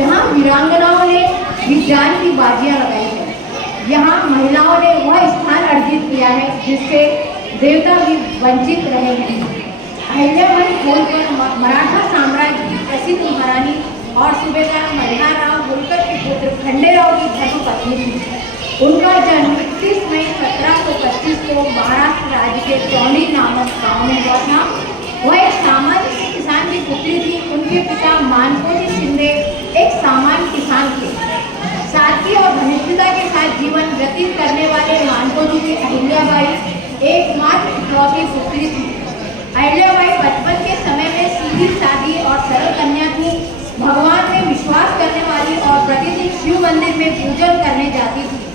जहाँ वीरांगनाओं ने विज्ञान की बाजियां लगाई हैं, यहाँ महिलाओं ने वह स्थान अर्जित किया है जिससे देवता भी वंचित रहे हैं। अहिल्याबाई होलकर मराठा साम्राज्य की प्रसिद्ध महारानी और सूबेदार मल्हारराव होलकर के पुत्र खंडेराव की धर्मपत्नी थी। उनका जन्म 31 मई 1725 को महाराष्ट्र राज्य के चौंडी नामक गांव में हुआ था। वह एक सामान्य किसान की पुत्री थी। उनके पिता मानकोजी शिंदे एक सामान्य किसान थे। सादगी और घनिष्ठता के साथ जीवन व्यतीत करने वाले मानकोजी की अहिल्याबाई एकमात्र इकलौती पुत्री थी। अहिल्याबाई बचपन के समय में सीधी सादी और सरल कन्या थी। भगवान में विश्वास करने वाली और प्रतिदिन शिव मंदिर में पूजन करने जाती थी।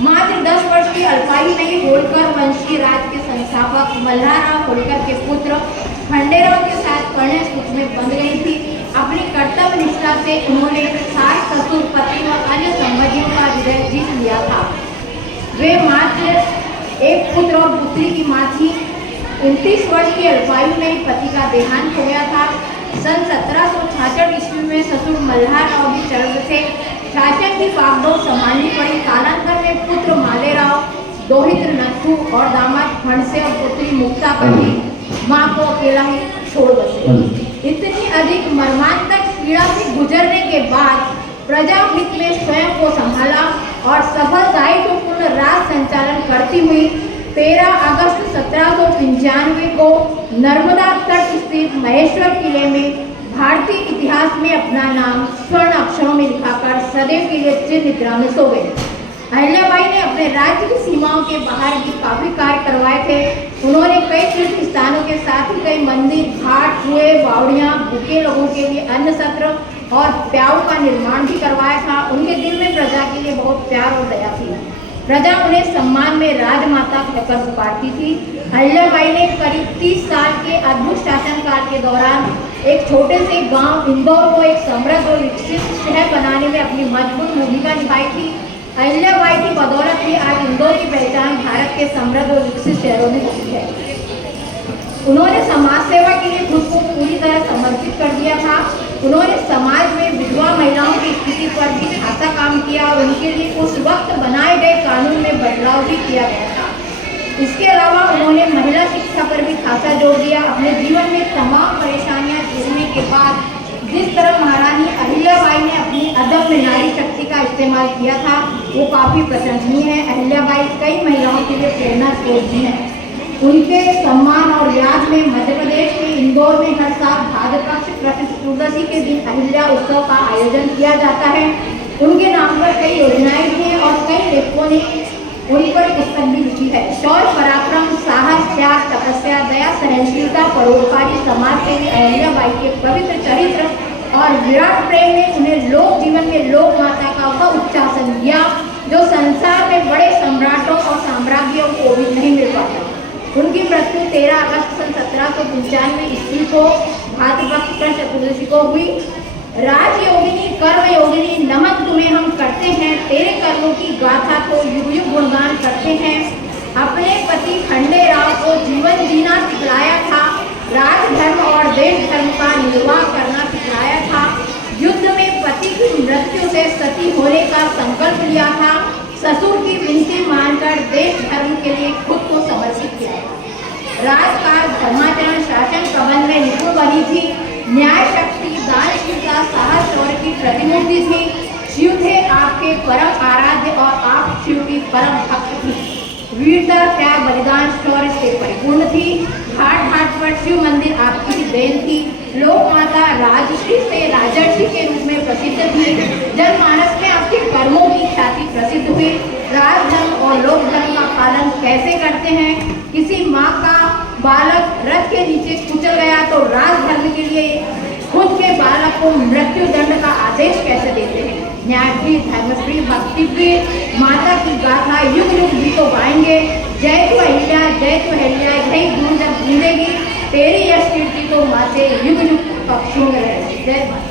मात्र 10 वर्ष की अल्पायु में ही होलकर वंशीय राज के संस्थापक मल्हारराव होलकर के पुत्र खंडेराव के साथ पढ़ने सूत्र में बंध गई थी। अपनी कर्तव्य निष्ठा से उन्होंने सास, ससुर, पति व अन्य संबंधियों का हृदय जीत लिया था। वे मात्र एक पुत्र और पुत्री की मां थी। 29 वर्ष की अल्पायु में ही पति का देहांत हो गया था। सन 1766 ईस्वी में ससुर मल्हारराव भी चल रहे थे। शासन की बागडोर संभालनी पड़ी। कालांतर में पुत्र मालेराव, दोहित्र नथु और दामाद खंडसे और पुत्री मुक्ता पर भी मां को अकेला ही छोड़ बसे। इतनी अधिक मर्मांतक पीड़ा से गुजरने के बाद प्रजाहित में स्वयं को संभाला और सफल दायित्वपूर्ण राज संचालन करती हुई 13 अगस्त 1795 को नर्मदा तट स्थित महेश्वर किले में भारतीय इतिहास में अपना नाम स्वर्ण अक्षरों में लिखाकर सदैव के लिए चिर निद्रा में सो गए। अहिल्याबाई ने अपने राज्य की सीमाओं के बाहर भी काफी कार्य करवाए थे। उन्होंने कई तीर्थ स्थानों के साथ ही कई मंदिर, घाट, कुएं, बावड़ियां, भूखे लोगों के लिए अन्न सत्र और प्याऊ का निर्माण भी करवाया था। उनके दिल में प्रजा के लिए बहुत प्यार और दया थी। प्रजा उन्हें सम्मान में राजमाता कहकर पुकारती थी। अहिल्याबाई ने करीब 30 साल के अद्भुत शासनकाल के दौरान एक छोटे से गांव इंदौर को एक समृद्ध और विकसित शहर बनाने में अपनी मजबूत भूमिका निभाई थी। अहिल्याबाई की बदौलत ही आज इंदौर की पहचान भारत के समृद्ध और विकसित शहरों में हुई है। उन्होंने समाज सेवा के लिए खुद को पूरी तरह समर्पित कर दिया था। उन्होंने समाज में विधवा महिलाओं की स्थिति पर भी खासा काम किया और उनके लिए उस वक्त बनाए गए कानून में बदलाव भी किया गया था। इसके अलावा उन्होंने महिला शिक्षा पर भी खासा जोर दिया। अपने जीवन में तमाम परेशानियां झेलने के बाद जिस तरह महारानी अहिल्याबाई ने अपनी अदम्य नारी शक्ति का इस्तेमाल किया था वो काफ़ी प्रशंसनीय है। अहिल्याबाई कई महिलाओं के लिए प्रेरणा स्रोत भी हैं। उनके सम्मान और याद में मध्य प्रदेश के इंदौर में हर साल भाद्रपद कृष्ण चतुर्दशी के दिन अहिल्या उत्सव का आयोजन किया जाता है। उनके नाम पर कई योजनाएं भी हैं और कई लेखकों ने उन पर पुस्तक भी लिखी है। शौर्य, पराक्रम, साहस, त्याग, तपस्या, दया, सहनशीलता, परोपकारी, समाज सेवी अहिल्याबाई के पवित्र चरित्र और विराट प्रेम ने उन्हें लोक जीवन में लोक माता का वह उच्चासन दिया जो संसार में बड़े सम्राटों और साम्राज्यों को भी नहीं मिल पाता। उनकी मृत्यु 13 अगस्त सन 1795 ईस्वी को भाद्रपद कृष्ण चतुर्दशी को हुई। राजयोगिनी, कर्म योगिनी, नमन तुम्हें हम करते हैं, तेरे कर्मों की गाथा को युग युग गुणगान करते हैं। अपने पति खंडेराव को जीवन जीना सिखलाया था। राजधर्म और देश धर्म का निर्वाह करना सिखलाया था। युद्ध में पति की मृत्यु से सती होने का संकल्प लिया था। ससुर की विनती मानकर देश धर्म के लिए खुद को समर्पित किया। राजकाज, धर्माचरण, शासन प्रबंध में निपुण बनी थी। न्याय शक्ति, दानशीलता, साहस, शौर्य की प्रतिमूर्ति थी। शिव थे आपके परम आराध्य और आप शिव की परम भक्त थी। वीरता, त्याग, बलिदान, शौर्य से परिपूर्ण थी। घाट घाट पर शिव मंदिर आपकी ही देन थी। लोक माता राजश्री से राजर्षि के रूप में प्रसिद्ध थी। जनमानस में आपके कर्मों की ख्याति प्रसिद्ध हुई। राजधर्म और लोक धर्म का पालन कैसे करते हैं? किसी माँ का बालक रथ के नीचे कुचल गया तो राजधर्म के लिए खुद के बालक को मृत्यु दंड का आदेश कैसे देते हैं? न्यायप्रिय, धर्मप्रिय, भक्तिप्रिय माता की गाथा युग युग भी तो गाएंगे। जय तु अहिल्या, जय तु अहिल्या, यही धूम जब गूंजेगी तेरी यश कीर्ति तो माते युग युग पक्षों में रहेगी। जय माता।